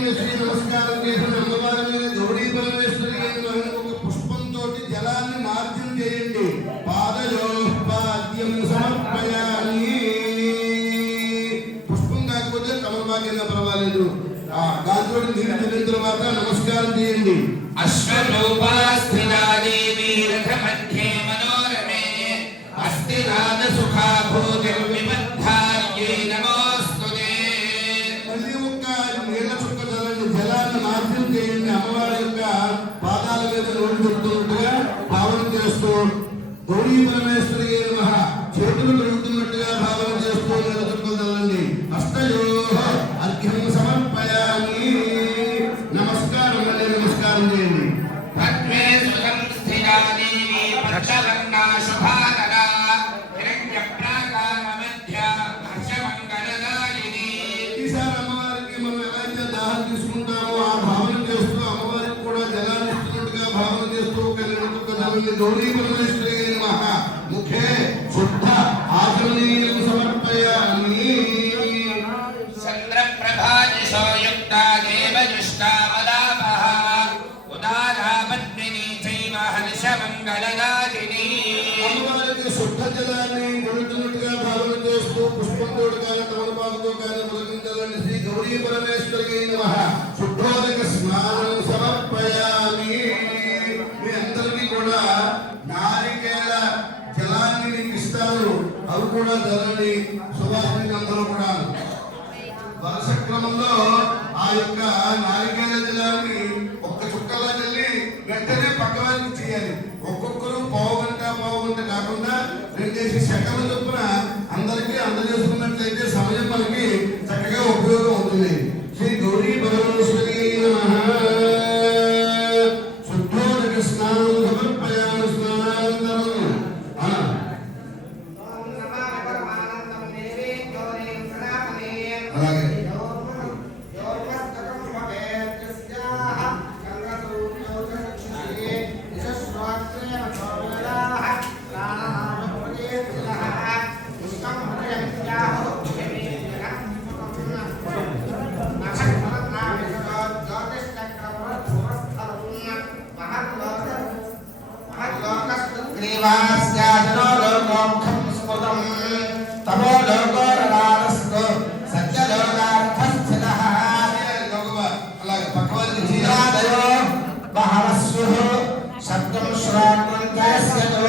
శ్రీ నమస్కారం చేసిన అమ్మవారి మీద గౌరీ పరమేశ్వరి ఒక పుష్పంతో జలాన్ని మార్జం చేయండి. పాదయోపాద్యం సమర్పయాలి పుష్పం కాకపోతే కమలబాగ్యంగా పర్వాలేదు. దాంతో నీరు తిరిగిన తర్వాత నమస్కారం చేయండి. అశ్వరూపాస్థిరాదేవి రథ మధ్యే మనోరమే. అస్థిరాద సుఖాభూత పరమేశ్వరి మహా చేతులు పెరుగుతున్నట్టుగా భావన చేస్తూ నీళ్ళ చుక్కలు చల్లండి అష్టయో అర్ఘ్యం సమర్పయామి. నమస్కారం అండి నమస్కారం చేయండి. పద్మే సుసంస్థితా దేవీ పచ్చవర్ణా శుభాకరా హిరణ్యప్రాకారమధ్య హర్షమంగళదాయిని. ఈసారి అమ్మవారికి మనం ఎలా అయితే దాహం తీసుకుంటామో ఆ భావన చేస్తూ అమ్మవారికి కూడా జలాన్ని ఇస్తున్నట్టుగా భావన చేస్తూ ఒక నీళ్ళ చుక్క చల్లండి గౌరీ పరమేశ్వరి అయిన మహా ముఖే శుద్ధ ఆచరణీయం సమర్పయామి చంద్రప్రభాదిశో యుక్తా దేవజుష్టా మదాపహ ఉదారా పద్మిని చైవ హర్షమంగళదాయిని అమ్మవారికి శుద్ధ జలాన్ని కొడుతున్నట్టుగా భావన చేస్తూ పుష్పంతో కానీ తమలపాకుతో కానీ ములగించాలని శ్రీ గౌరీ పరమేశ్వరి నమ శుద్ధోదక కూడా జలని సువాసనకి అందరూ కూడా. వరుస క్రమంలో ఆ యొక్క నారికేల జలాన్ని ఒక్క చుక్కలా చల్లి వెంటనే పక్క వారికి చేయాలి ఒక్కొక్కరు పావు గంట పావు గంట కాకుండా రెండేసి సెకండ్ల చొప్పున అందరికీ అందజేసుకున్నట్లయితే గ్రీవాస్యాజనో లోకోముఖం స్మృతం తమో లోకో రడారస్తో సత్యలోకార్థస్థితః అలాగే పక్క వారికి చేయాలి శబ్దం శ్రావంతస్యతో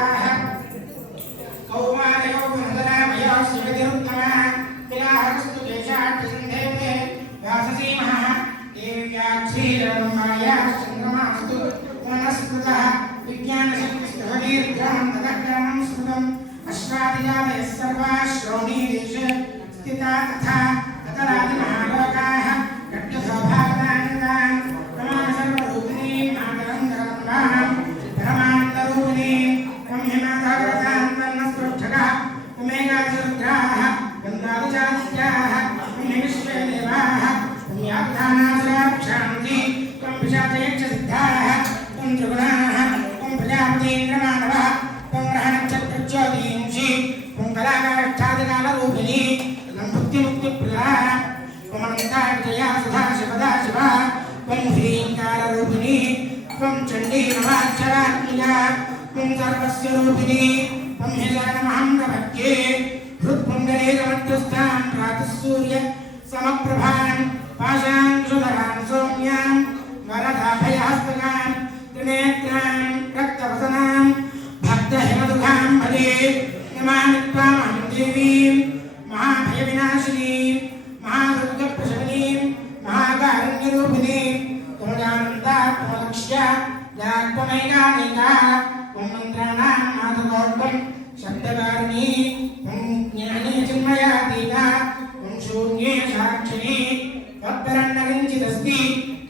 దేవ్యాక్షీరమాయా చంద్రమాస్తు వనస్పృతః విజ్ఞానశక్తిస్తహదీర్ఘం తదగ్రహం స్మృతం అశ్వాదిజాతయः సర్వా శ్రోణీదేశ స్థితా తథా తతరాదిమహాలోకాः व्याघ्राणासुराक्षान्ति त्वं पिशाचेक्ष सिद्धाः। त्वं त्रिगुणाः त्वं प्रजापतीन्द्रमानवः त्वं ग्रहणक्षत्रज्योतींषि त्वं कलाकारष्ठादिकालरूपिणी त्वं भुक्तिमुक्तिप्रदा त्वम् अनन्तार्जया सुधा शिवदा शिवा। त्वं ह्रीङ्काररूपिणी त्वं चण्डी नमाक्षरात्मिका त्वं सर्वस्य रूपिणी, त्वं हि शरणमहं प्रभक्ये हृत्पुण्डरे रमत्रस्तां प्रातः सूर्य, समप्रभा శబ్దకారిణి జ్ఞాని చిన్మయాతీత ఓం శూన్యే సాక్షిణి వత్తరన్నగించిదస్తి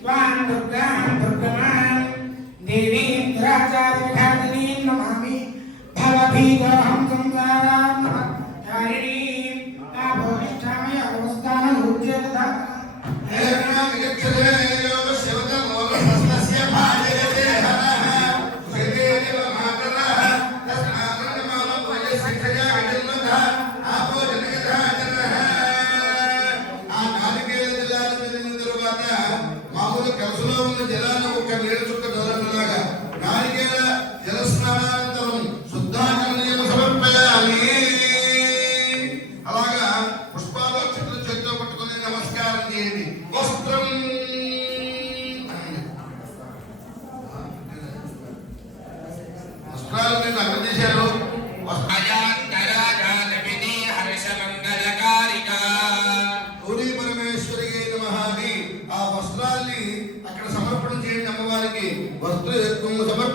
త్వాం దుర్గాం దుర్గమాం దేవీ జలాన్ని ఒక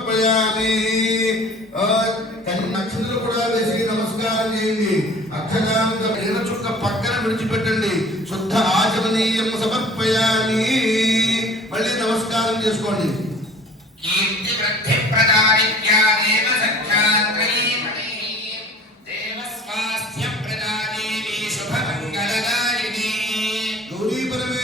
సమర్పయామి. ఆ, కూడా వేసి నమస్కారం చేయండి. అక్షరాంత నీల చుక్క పక్కన విడిచిపెట్టండి. శుద్ధ ఆచమనీయం సమర్పయామి. మళ్ళీ నమస్కారం చేసుకోండి. కీర్తి వృద్ధి ప్రదారిక్యా